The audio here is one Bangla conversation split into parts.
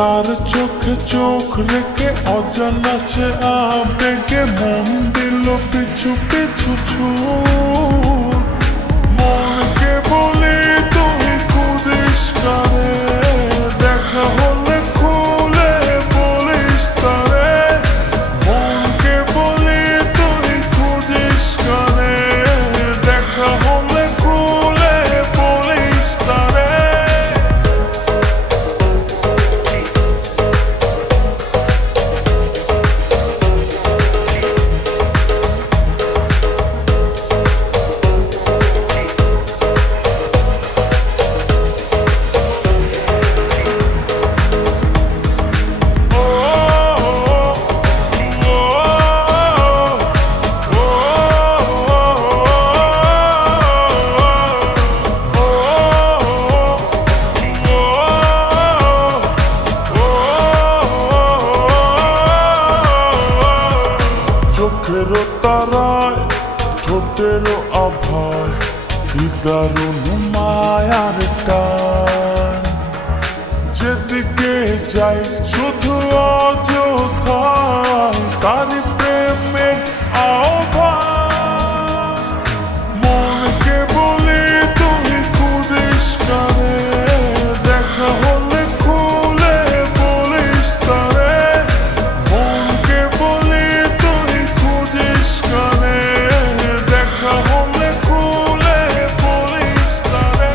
তার চোখে চোখ রেখে অজানা সে আবেগে মন দিল পিছু পিছু ছুট। মনকে বলি তুই খুঁজিস কারে, দেখা হলে খুলে বলিস তারে। মনকে বলি তুই খুঁজিস কারে, দেখা হলে খুলে বলিস তারে। চোখেরও তারায় ঠোঁটেরও আভায় কি দারুণ মায়ার টান। যেদিকে যাই শুধু অযথায় তারি প্রেমের আহ্বান। মনকে বলি তুই খুঁজিস কারে, দেখা হলে খুলে বলিস তারে। মনকে বলি তুই খুঁজিস কারে, দেখা হলে খুলে বলিস তারে।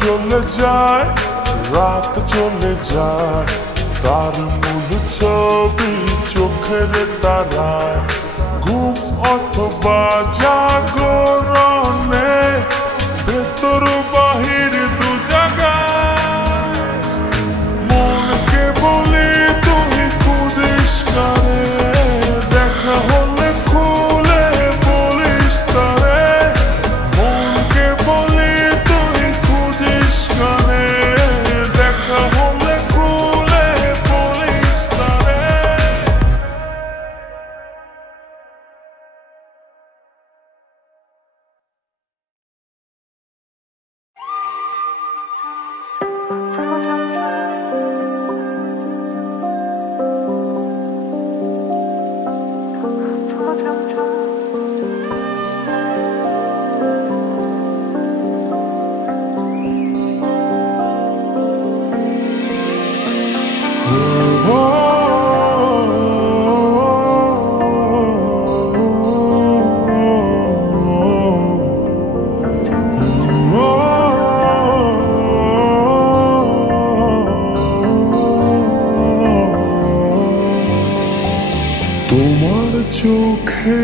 চলে যায় রাত চলে যায়, তার মূল ছবি চোখের তারায়। ঘুম অথবা জাগরণে ভেতর বাহির দু জায়গায়। মনকে বলি তুই খুঁজিস কারে, দেখা হলে খুলে বলিস তারে। মনকে বলি তুই খুঁজিস কারে, দেখা হলে খুলে বলিস তারে। তোমার চোখে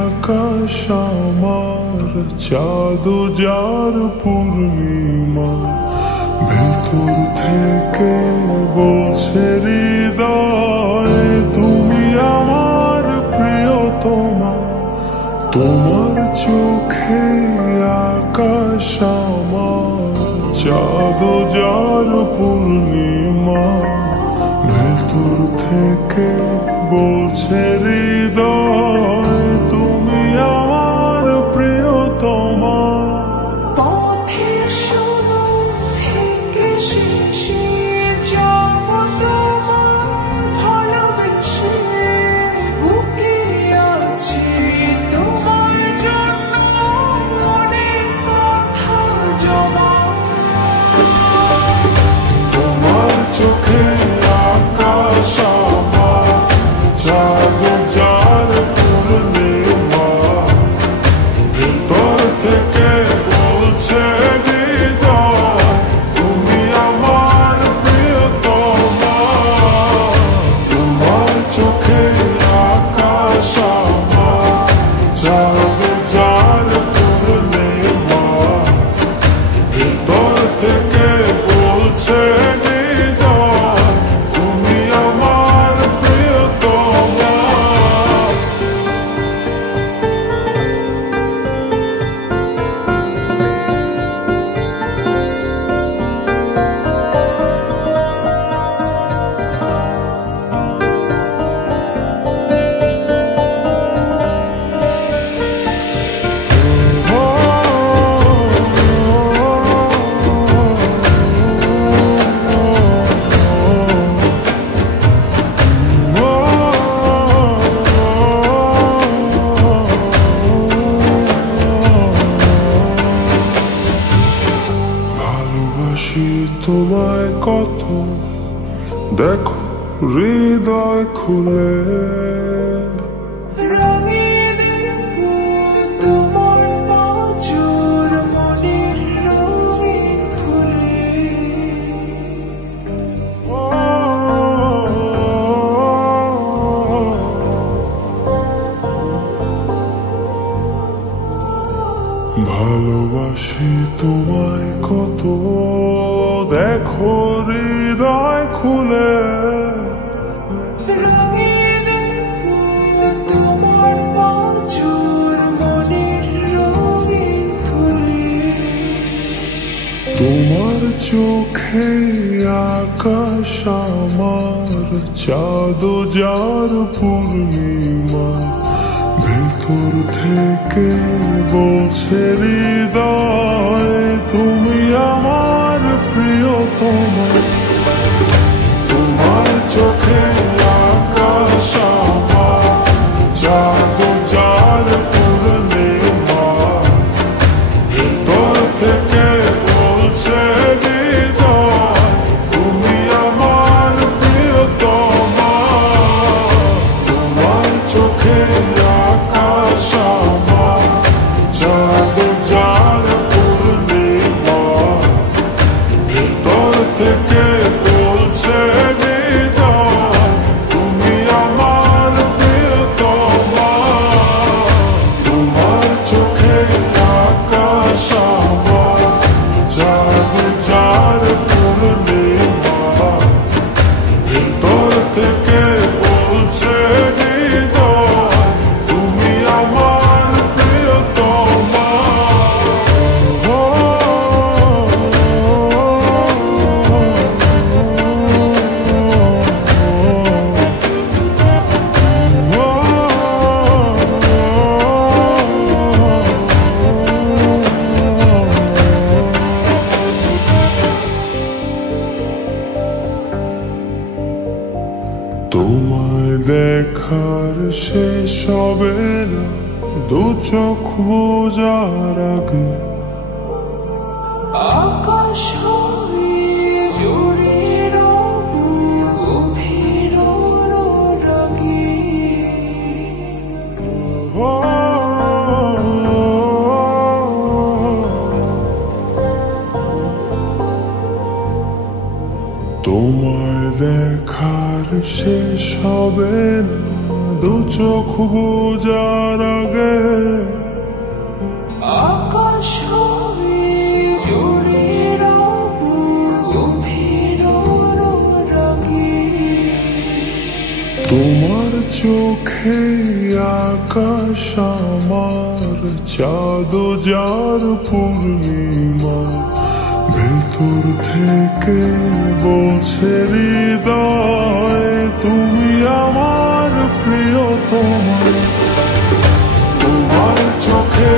আকাশ আমার চাঁদ যার পূর্ণিমা। ভেতর থেকে বলছে হৃদয় তুমি আমার প্রিয়তমা। তোমার চোখে আকাশ আমার চাঁদ যার পূর্ণিমা। ভেতর থেকে বলছে হৃদয় তুমি আমার প্রিয়তমা। পথের শুরু থেকে শেষে যাব তোমার ভালোবেসে। বুকে আছি তোমার জন্য অনেক কথা জমা। তোমার চোখে আকাশ আমার চাঁদ যার পূর্ণিমা। ভেতর থেকে বলছে হৃদয় তুমি আমার প্রিয়তমা। তোমার চোখে আকাশ আমার চাঁদ যার দেখো হৃদয় খুলে রাঙিয়ে দেব তোমার পাঁজর মনের রঙিন ফুলে। ভালোবাসি তোমায় কত, দেখো হৃদয় খুলে রাঙিয়ে দেব তোমার পাঁজর মনের রঙিন ফুলে। তোমার চোখে আকাশ আমার, চাঁদ যার পূর্ণিমা, ভেতর থেকে বলছে হৃদয় তুমি আমার প্রিয়তমা। তোমার চোখে আকাশ আমার, চাঁদ যার পূর্ণিমা, ভেতর থেকে বলছে হৃদয় তুমি আমার প্রিয়তমা। তোমার চোখে আকাশ আমার, চাঁদ যার পূর্ণিমা, ভেতর থেকে বলছে হৃদয় তুমি আমার প্রিয়তমা। তোমার চোখে আকাশ আমার, চাঁদ যার পূর্ণিমা, ভেতর থেকে বলছে হৃদয় তুমি আমার প্রিয়তমা। তোমায় দেখার শেষ হবে না দু চোখ বোঝার আগে। আকাশ হয়ে জুড়ে রব গভীর অনুরাগে। তোমায় দেখার শেষ হবে না দু চোখ বোঝার আগে। আকাশ হয়ে জুড়ে রব গভীর অনুরাগে। তোমার চোখে আকাশ আমার, চাঁদ যার পূর্ণিমা, ভেতর থেকে বলছে হৃদয় তুমি আমার প্রিয়তমা। তোমার চোখে